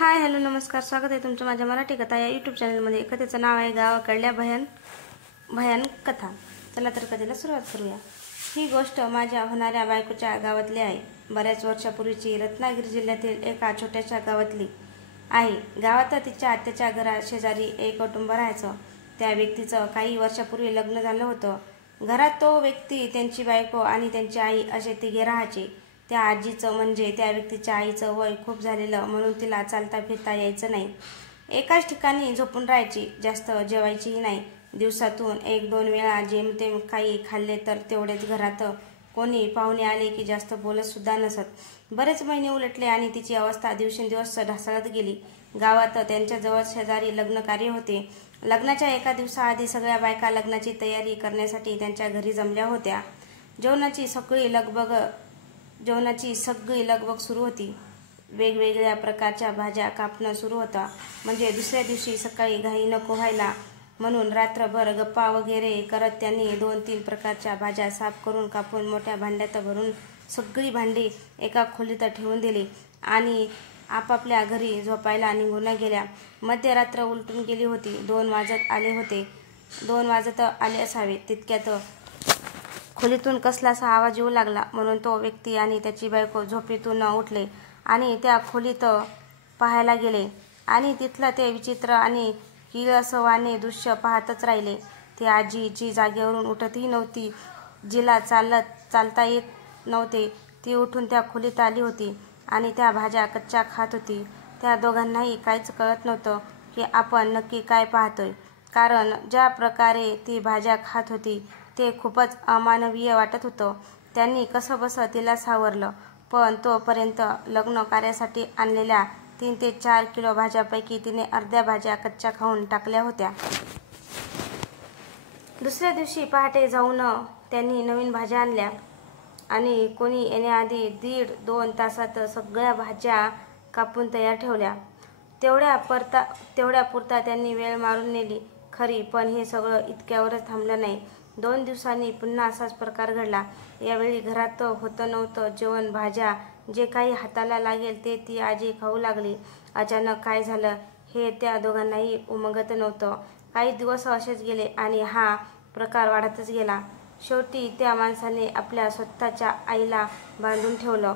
Hi hello नमस्कार, स्वागत आहे तुमचं माझ्या मराठी कथा या यूट्यूब चॅनलमध्ये। कथेचं नाव आहे गावाकडल्या भयान कथा। चला तर कथेला सुरुवात करूया। ही गोष्ट माझ्या होणाऱ्या बायकोच्या गावातली आहे। बऱ्याच वर्षापूर्वीची रत्नागिरी जिल्ह्यातील एका छोट्याशा गावातली आहे। गावात तिच्या आत्याच्या घरा शेजारी एक कुटुंब राहायचं। त्या व्यक्तीचं काही वर्षापूर्वी लग्न झालं होतं। घरात तो व्यक्ती, त्यांची बायको आणि त्यांची आई असे तिघे राहायचे। त्या आजीचं म्हणजे त्या व्यक्तीच्या आईचं वय खूप झालेलं, म्हणून तिला चालता फिरता यायचं नाही। एकाच ठिकाणी झोपून राहायची, जास्त जेवायचीही नाही। दिवसातून एक दोन वेळा जेमतेम काही खाल्ले तर तेवढेच। घरात कोणी पाहुणे आले की जास्त बोलत सुद्धा नसत। बरेच महिने उलटले आणि तिची अवस्था दिवसेंदिवस ढासळत गेली। गावात त्यांच्या जवळ शेजारी लग्न कार्य होते। लग्नाच्या एका दिवसाआधी सगळ्या बायका लग्नाची तयारी करण्यासाठी त्यांच्या घरी जमल्या होत्या। जेवणाची सगळी लगबग सुरू होती। वेगवेगळ्या प्रकारच्या भाज्या कापणं सुरू होता, म्हणजे दुसऱ्या दिवशी सकाळी घाई नको व्हायला म्हणून रात्रभर गप्पा वगैरे करत त्यांनी 2-3 प्रकारच्या भाज्या साफ करून कापून मोठ्या भांड्यात भरून सगळी भांडी एका खोलीत ठेवून दिली आणि आपापल्या घरी झोपायला निघून गेल्या। मध्यरात्र उलटून गेली होती। 2 वाजत आले असावे, तितक्यात खोलीतून कसलासा आवाज येऊ लागला, म्हणून तो व्यक्ती आणि त्याची बायको झोपेतून उठले आणि त्या खोलीत पाहायला गेले आणि तिथलं ते विचित्र आणि किळसवाणे दृश्य पाहतच राहिले। ती आजी, जी जागेवरून उठतही नव्हती, जिला चालता येत नव्हते, ती उठून त्या खोलीत आली होती आणि त्या भाज्या कच्च्या खात होती। त्या दोघांनाही काहीच कळत नव्हतं की आपण नक्की काय पाहतोय, कारण ज्या प्रकारे ती भाज्या खात होती ते खूपच अमानवीय वाटत होतं। त्यांनी कसंबसं तिला सावरलं, पण तोपर्यंत लग्न कार्यासाठी आणलेल्या 3 ते 4 किलो भाज्यापैकी तिने अर्ध्या भाज्या कच्च्या खाऊन टाकल्या होत्या। दुसऱ्या दिवशी पहाटे जाऊन त्यांनी नवीन भाज्या आणल्या आणि कोणी येण्याआधी 1.5-2 तासात सगळ्या भाज्या कापून तयार ठेवल्या। तेवढ्यापुरता त्यांनी वेळ मारून नेली खरी, पण हे सगळं इतक्यावरच थांबलं नाही। 2 दिवसांनी पुन्हा असाच प्रकार घडला। यावेळी घरात होतं नव्हतं जेवण, भाज्या जे काही हाताला लागेल ते ती आजी खाऊ लागली। अचानक काय झालं हे त्या दोघांनाही उमगत नव्हतं। काही दिवस असेच गेले आणि हा प्रकार वाढतच गेला। शेवटी त्या माणसाने आपल्या स्वतःच्या आईला बांधून ठेवलं,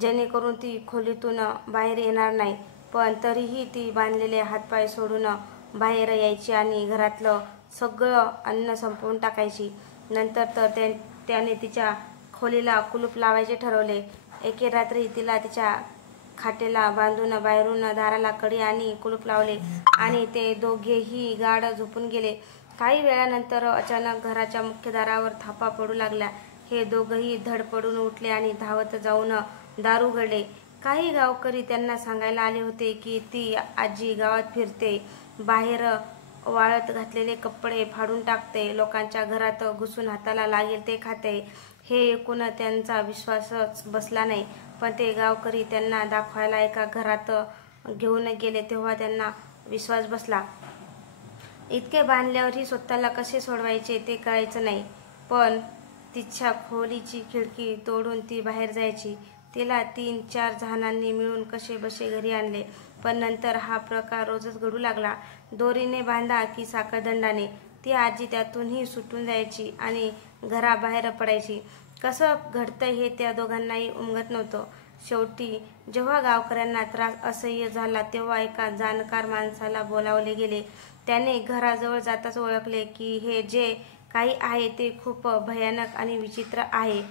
जेणेकरून ती खोलीतून बाहेर येणार नाही, पण तरीही ती बांधलेले हातपाय सोडून बाहेर यायची आणि घरातलं सगळं अन्न संपवून टाकायची। नंतर तर त्याने तिच्या खोलीला कुलूप लावायचे ठरवले। एके रात्री तिला तिच्या खाटेला बांधून बाहेरून दाराला कडी आणि कुलूप लावले आणि ते दोघेही गाढ झोपून गेले। काही वेळानंतर अचानक घराच्या मुख्य दारावर थापा पडू लागल्या। हे दोघंही धडपडून उठले आणि धावत जाऊन दार उघडले। काही गावकरी त्यांना सांगायला आले होते की ती आजी गावात फिरते, बाहेर वाळत घातलेले कपडे फाडून टाकते, लोकांच्या घरात घुसून हाताला लागेल ते खाते। हे ऐकून त्यांचा विश्वासच बसला नाही, पण ते गावकरी त्यांना दाखवायला एका घरात घेऊन गेले तेव्हा त्यांना विश्वास बसला। इतके बांधल्यावरही स्वतःला कसे सोडवायचे ते कळायचं नाही, पण तिच्या खोलीची खिडकी तोडून ती बाहेर जायची। तिला 3-4 जणांनी मिळून कसेबसे घरी आणले, पण नंतर हा प्रकार रोजच घडू लागला। दोरीने बांधा की साखळदंडाने ती आजी त्यातूनही सुटून जायची आणि घराबाहेर पडायची। कसं घडतंय हे त्या दोघांनाही उमगत नव्हतं। शेवटी जेव्हा गावकऱ्यांना त्रास असह्य झाला तेव्हा एका जाणकार माणसाला बोलावले गेले। त्याने घराजवळ जाताच ओळखले की हे जे काही आहे ते खूप भयानक आणि विचित्र आहे।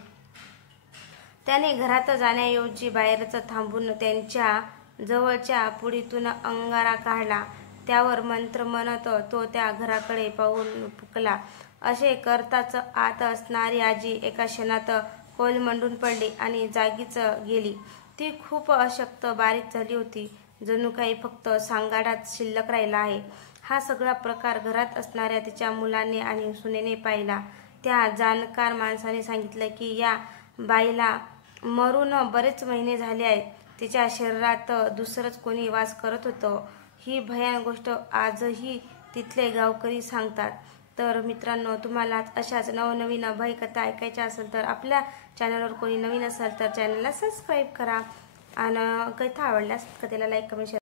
त्याने घरात जाण्याऐवजी बाहेरच थांबून त्यांच्या जवळच्या पुडीतून अंगारा काढला, त्यावर मंत्र म्हणत तो त्या घराकडे पाऊल फुंकला। असे करताच आत असणारी आजी एका क्षणात कोलमडून पडली आणि जागीच गेली। ती खूप अशक्त, बारीक झाली होती, जणू काही फक्त सांगाडाच शिल्लक राहिला आहे। हा सगळा प्रकार घरात असणाऱ्या तिच्या मुलाने आणि सुनेने पाहिला। त्या जाणकार माणसाने सांगितलं की या बाईला मरून बरेच महिने झाले आहेत, तिच्या शरीरात दुसरंच कोणी वास करत होतं। ही भयान गोष्ट आजही तिथले गावकरी सांगतात। तर मित्रांनो, तुम्हाला अशाच नवनवीन भयकथा ऐकायच्या असेल तर आपल्या चॅनलवर कोणी नवीन असेल तर चॅनलला सबस्क्राईब करा आणि कथा आवडल्यास कथेला लाईक, कमेंट, शेअर